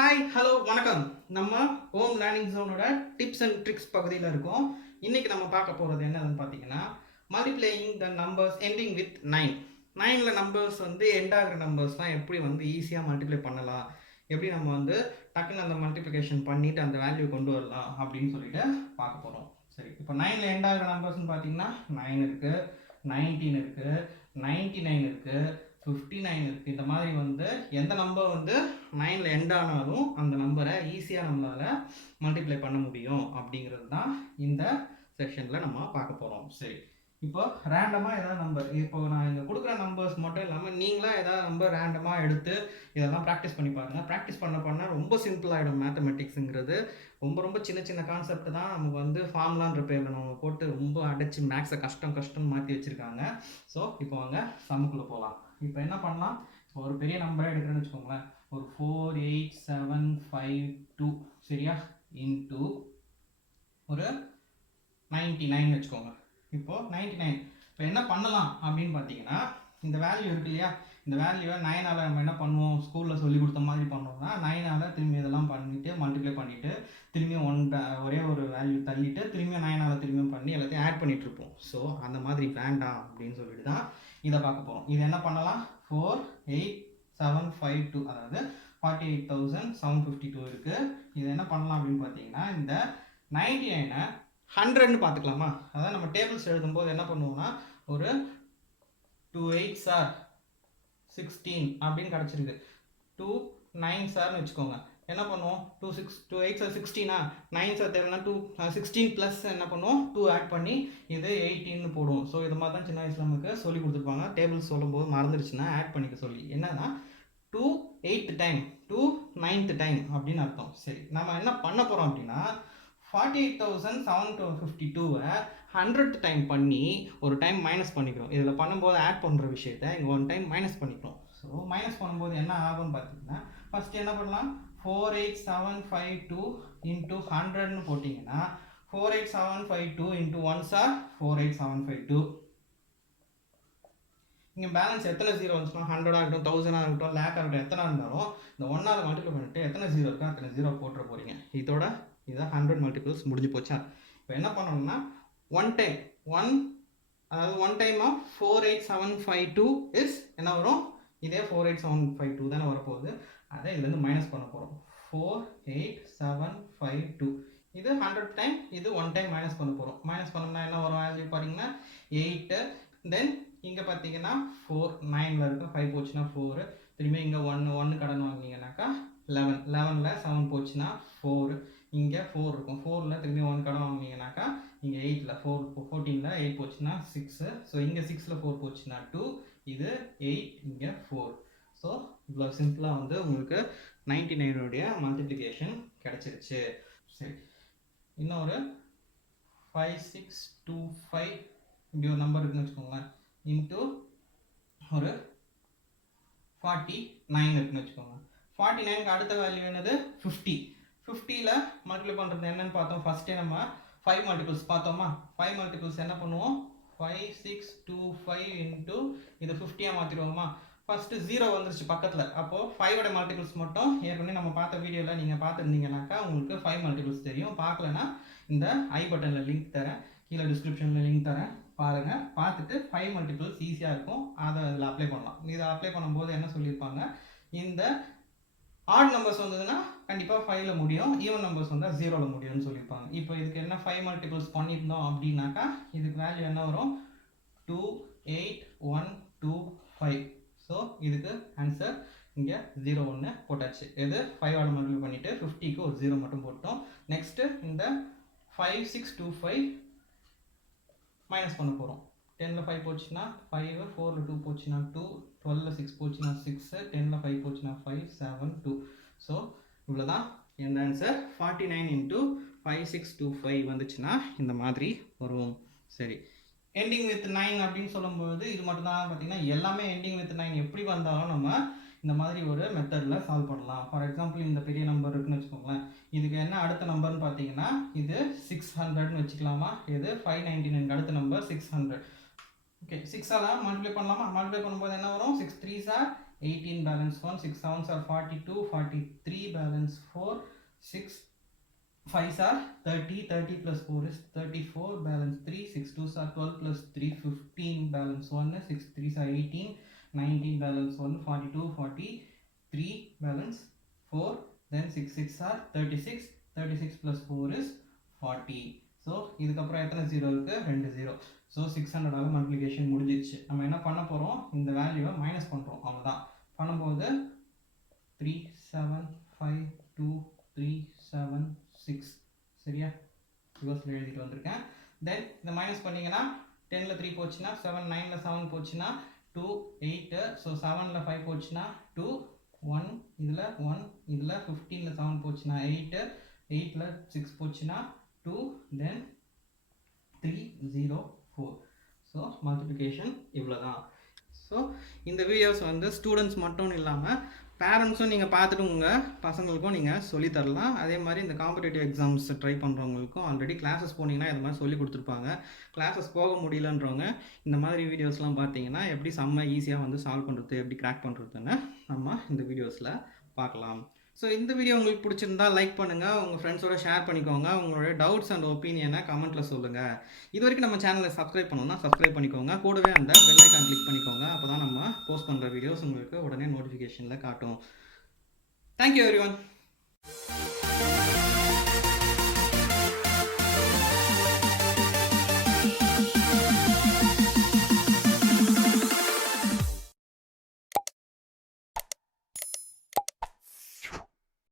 Hi hello வணக்கம். நம்ம home learning ஜோனோட டிப்ஸ் அண்ட் ட்ரிக்ஸ் பகுதியில் இருக்கோம். இன்னைக்கு நம்ம பார்க்க போகிறது என்னதுன்னு பார்த்தீங்கன்னா, multiplying the numbers ending with 9. 9ல் நம்பர்ஸ் வந்து எண்ட் ஆகிற நம்பர்ஸ்லாம் எப்படி வந்து ஈஸியாக மல்டிப்ளை பண்ணலாம், எப்படி நம்ம வந்து டக்குன்னு அந்த மல்டிப்ளிகேஷன் பண்ணிவிட்டு அந்த வேல்யூ கொண்டு வரலாம் அப்படின்னு சொல்லிட்டு பார்க்க போகிறோம். சரி, இப்போ 9ல் எண்ட் ஆகிற நம்பர்ஸ்னு பார்த்தீங்கன்னா 9 இருக்குது, 19 இருக்குது, 99 இருக்குது, 59 இருக்குது. இந்த மாதிரி வந்து எந்த நம்பர் வந்து 9ல் எண்ட் ஆனாலும் அந்த நம்பரை ஈஸியாக நம்மளால் மல்டிப்ளை பண்ண முடியும் அப்படிங்கிறது தான் இந்த செக்ஷனில் நம்ம பார்க்க போகிறோம். சரி, இப்போ ரேண்டமாக ஏதாவது நம்பர், இப்போ நான் இங்கே கொடுக்குற நம்பர்ஸ் மட்டும் இல்லாமல் நீங்களாக ஏதாவது நம்பர் ரேண்டமாக எடுத்து இதெல்லாம் ப்ராக்டிஸ் பண்ணி பாருங்கள். ப்ராக்டிஸ் பண்ண ரொம்ப சிம்பிளாகிடும். மேத்தமெட்டிக்ஸுங்கிறது ரொம்ப ரொம்ப சின்ன சின்ன கான்செப்ட் தான். நமக்கு வந்து ஃபார்முலான்ற பேரில் நம்ம போட்டு ரொம்ப அடைச்சி மேக்ஸை கஷ்டம் மாற்றி வச்சுருக்காங்க. ஸோ இப்போ வாங்க சம்முக்குள்ளே போகலாம். இப்போ என்ன பண்ணலாம், ஒரு பெரிய நம்பரை எடுக்கிறேன்னு வச்சுக்கோங்களேன். ஒரு 48752 சரியா, இன்ட்டு ஒரு 99 வச்சுக்கோங்க. இப்போது 99 இப்போ என்ன பண்ணலாம் அப்படின்னு பார்த்தீங்கன்னா, இந்த வேல்யூ இருக்கு இல்லையா, இந்த வேல்யூவை 9ஆல் நம்ம என்ன பண்ணுவோம், ஸ்கூலில் சொல்லி கொடுத்த மாதிரி பண்ணோம்னா 9ஆல் திரும்பி இதெல்லாம் பண்ணிவிட்டு மல்டிப்ளை பண்ணிவிட்டு திரும்பியும் ஒரே ஒரு வேல்யூ தள்ளிட்டு திரும்பியும் 9ஆல் திரும்பியும் பண்ணி எல்லாத்தையும் ஆட் பண்ணிகிட்ருப்போம். ஸோ அந்த மாதிரி வேண்டாம் அப்படின்னு சொல்லிட்டு தான் இதை பார்க்க போகிறோம். இது என்ன பண்ணலாம், 48752 அதாவது 48,752 இருக்குது. இது என்ன பண்ணலாம் அப்படின்னு பார்த்தீங்கன்னா, இந்த 99-ஐ 100ன்னு பார்த்துக்கலாமா. அதாவது நம்ம டேபிள்ஸ் எழுதும்போது என்ன பண்ணுவோம்னா, ஒரு 2 8s are 16 அப்படின்னு கிடச்சிருக்கு. 2 9s ஆர்னு வச்சுக்கோங்க. என்ன பண்ணுவோம், 2 8s are 16, 9s are தேவைன்னா 16 ப்ளஸ் என்ன பண்ணுவோம் 2 ஆட் பண்ணி இது 18ன்னு போடுவோம். ஸோ இது மாதிரி தான் சின்ன வயசில் நமக்கு சொல்லி கொடுத்துருப்பாங்க. டேபிள்ஸ் சொல்லும்போது மறந்துடுச்சுன்னா ஆட் பண்ணிக்க சொல்லி. என்னன்னா 2 8th டைம் 2 9th டைம் அப்படின்னு அர்த்தம். சரி, நம்ம என்ன பண்ண போகிறோம் அப்படின்னா, 48,752-ஐ 100th டைம் பண்ணி ஒரு டைம் மைனஸ் பண்ணிக்கிறோம். இதில் பண்ணும்போது ஆட் பண்ணுற விஷயத்தை இங்கே ஒன் டைம் மைனஸ் பண்ணிக்கிறோம். ஸோ மைனஸ் பண்ணும்போது என்ன ஆகும்னு பார்த்தீங்கன்னா, ஃபஸ்ட்டு என்ன பண்ணலாம், 48752 இன்ட்டு 100ன்னு போட்டிங்கன்னா 48752 இன்ட்டு 1s are 48752. இங்கே பேலன்ஸ் எத்தனை ஜீரோ வந்துச்சுன்னா 100ஆக இருக்கட்டும், 1000ஆக இருக்கட்டும், லேக்காக இருக்கட்டும், எத்தனை இருந்தாலும் இந்த 1ஆல் மல்டிப்ளை பண்ணிட்டு எத்தனை ஜீரோ இருக்கோ அத்தனை ஜீரோ போட்டுற போகிறீங்க. இதோட இதான் 100 மல்டிபிள்ஸ் முடிஞ்சு போச்சா. இப்போ என்ன பண்ணணும்னா, ஒன் டைம் ஆஃப் 48752 இஸ் என்ன வரும், இதே 48752 தானே வரப்போகுது. அதை இதுலேருந்து மைனஸ் பண்ண போகிறோம். 48752 இது 100 டைம், இது ஒன் டைம் மைனஸ் பண்ண போகிறோம். மைனஸ் பண்ணோம்னா என்ன வரும் வேல்யூ பார்த்தீங்கன்னா 8. தென் இங்கே பார்த்தீங்கன்னா 4 9ல் இருக்க 5 போச்சுன்னா 4, திரும்பி இங்கே 1 கடன் வாங்கினீங்கன்னாக்கா 11, 11ல் 7 போச்சுன்னா 4, இங்கே 4 இருக்கும். 4ல் திரும்பி 1 கடன் வாங்கினீங்கன்னாக்கா இங்கே 8ல் 4, 14ல் 8 போச்சுன்னா 6. ஸோ இங்கே 6ல் 4 போச்சுன்னா 2, இது 8, இங்கே 4. ஸோ இவ்வளோ சிம்பிளாக வந்து உங்களுக்கு 99உடைய மல்டிப்ளிகேஷன் கிடச்சிருச்சு. சரி, இன்னொரு 5625 இப்படி ஒரு நம்பர் இருக்குன்னு வச்சுக்கோங்களேன், இன்ட்டு ஒரு 49 இருக்குன்னு வச்சுக்கோங்க. 49க்கு அடுத்த வேல்யூ என்னது, 50. 50ல் மல்டிப்ளை பண்ணுறது என்னன்னு பார்த்தோம். ஃபஸ்ட்டே நம்ம 5 மல்டிபிள்ஸ் பார்த்தோமா. 5 மல்டிபிள்ஸ் என்ன பண்ணுவோம், 5625 இன்ட்டு இது 50யாக மாற்றிடுவோமா. ஃபஸ்ட்டு 0 வந்துருச்சு பக்கத்தில். அப்போது 5ஓட மல்டிபிள்ஸ் மட்டும் ஏற்கனவே நம்ம பார்த்த வீடியோவில் நீங்கள் பார்த்துருந்தீங்கன்னாக்கா உங்களுக்கு 5 மல்டிபிள்ஸ் தெரியும். பார்க்கலன்னா இந்த ஐ பட்டனில் லிங்க் தரேன், கீழே டிஸ்கிரிப்ஷனில் லிங்க் தரேன், பாருங்கள். பார்த்துட்டு 5 மல்டிபிள்ஸ் ஈஸியாக இருக்கும், அதை அதில் அப்ளை பண்ணலாம். இதை அப்ளை பண்ணும்போது என்ன சொல்லியிருப்பாங்க, இந்த ஆட் நம்பர்ஸ் வந்ததுன்னா கண்டிப்பாக 5ல் முடியும், ஈவன் நம்பர்ஸ் வந்தால் 0ல் முடியும்னு சொல்லியிருப்பாங்க. இப்போ இதுக்கு என்ன 5 மல்டிபிள்ஸ் பண்ணியிருந்தோம் அப்படின்னாக்கா இதுக்கு வேல்யூ என்ன வரும், 28125. ஸோ இதுக்கு ஆன்சர் இங்கே 0 1 போட்டாச்சு. இது 5ஆல் மல்டிப்ளை பண்ணிவிட்டு 50க்கு ஒரு 0 மட்டும் போட்டோம். நெக்ஸ்ட்டு இந்த 5625 மைனஸ் பண்ண போகிறோம். 10ல் 5 போச்சுன்னா 5, 4ல் 2 போச்சுன்னா 2, 12ல் 6 போச்சுன்னா 6, 10ல் 5 போச்சுன்னா 5, 7, 2. ஸோ இவ்வளோ தான் என் ஆன்சர். 49 இன்ட்டு 5625 வந்துச்சுன்னா இந்த மாதிரி வரும். சரி, எண்டிங் வித் 9 அப்படின்னு சொல்லும்போது இது மட்டும் தான் பார்த்தீங்கன்னா, எல்லாமே எண்டிங் வித் 9 எப்படி வந்தாலும் நம்ம இந்த மாதிரி ஒரு மெத்தடில் சால்வ் பண்ணலாம். ஃபார் எக்ஸாம்பிள் இந்த பெரிய நம்பர் இருக்குன்னு வச்சுக்கோங்களேன், இதுக்கு என்ன அடுத்த நம்பர்னு பார்த்தீங்கன்னா இது 600ன்னு வச்சுக்கலாமா. இது 599 அடுத்த நம்பர் 600. ஓகே, 6ஆல் மல்டிப்ளை பண்ணலாமா. மல்டிப்ளை பண்ணும்போது என்ன வரும், 6 3s are 18 balance 1, 6 7s are 42, 43 balance 4, 6 5s are 30, 30 plus 4 is 34, balance 3, 6 2s are 12 plus 3, 15 balance 1, 6 3s are 18, 19 balance 1, 42, 43 balance 4, then 6 6 are 36, 36 plus 4 is 40. So இதுக்கப்புறம் எத்தனை ஜீரோ இருக்குது? 2 ஜீரோ. ஸோ 600 மல்டிப்ளிகேஷன் முடிஞ்சிச்சு. நம்ம என்ன பண்ண போகிறோம்? இந்த வேல்யூவை மைனஸ் பண்ணுறோம், அவ்வளோதான். பண்ணும்போது 3 7 5 2 3 7 6 சரியா? ரிவர்ஸில் எழுதிட்டு வந்திருக்கேன். தென் இந்த மைனஸ் பண்ணிங்கன்னா 10ல் 3 போச்சுன்னா 7, 9ல் 7 போச்சுன்னா 2 8. ஸோ 7ல் 5 போச்சுன்னா 2 1, இதில் 1, இதில் 15ல் 7 போச்சுன்னா 8, 8ல் 6 போச்சுன்னா 2, தென் 3 0 4. ஸோ மல்டிப்ளிகேஷன் இவ்வளோ தான். ஸோ இந்த வீடியோஸ் வந்து ஸ்டூடெண்ட்ஸ் மட்டும் இல்லாமல் பேரண்ட்ஸும் நீங்கள் பார்த்துட்டு உங்கள் பசங்களுக்கும் நீங்கள் சொல்லித்தரலாம். அதே மாதிரி இந்த காம்படிட்டிவ் எக்ஸாம்ஸ் ட்ரை பண்ணுறவங்களுக்கும் ஆல்ரெடி கிளாஸஸ் போனீங்கன்னா இது மாதிரி சொல்லி கொடுத்துருப்பாங்க. கிளாஸஸ் போக முடியலன்றவங்க இந்த மாதிரி வீடியோஸ்லாம் பார்த்தீங்கன்னா எப்படி செம்ம ஈஸியாக வந்து சால்வ் பண்ணுறது, எப்படி கிராக் பண்ணுறதுன்னு நம்ம இந்த வீடியோஸில் பார்க்கலாம். ஸோ இந்த வீடியோ உங்களுக்கு பிடிச்சிருந்தா லைக் பண்ணுங்கள், உங்கள் ஃப்ரெண்ட்ஸோட ஷேர் பண்ணிக்கோங்க, உங்களோட டவுட்ஸ் அண்ட் ஒப்பீனியனை கமெண்ட்டில் சொல்லுங்கள். இது வரைக்கும் நம்ம சேனலை சப்ஸ்கிரைப் பண்ணணும்னா சப்ஸ்கிரைப் பண்ணிக்கோங்க, கூடவே அந்த பெல் ஐக்கான் கிளிக் பண்ணிக்கோங்க. அப்போ தான் நம்ம போஸ்ட் பண்ணுற வீடியோஸ் உங்களுக்கு உடனே நோட்டிஃபிகேஷனில் காட்டும். Thank you everyone.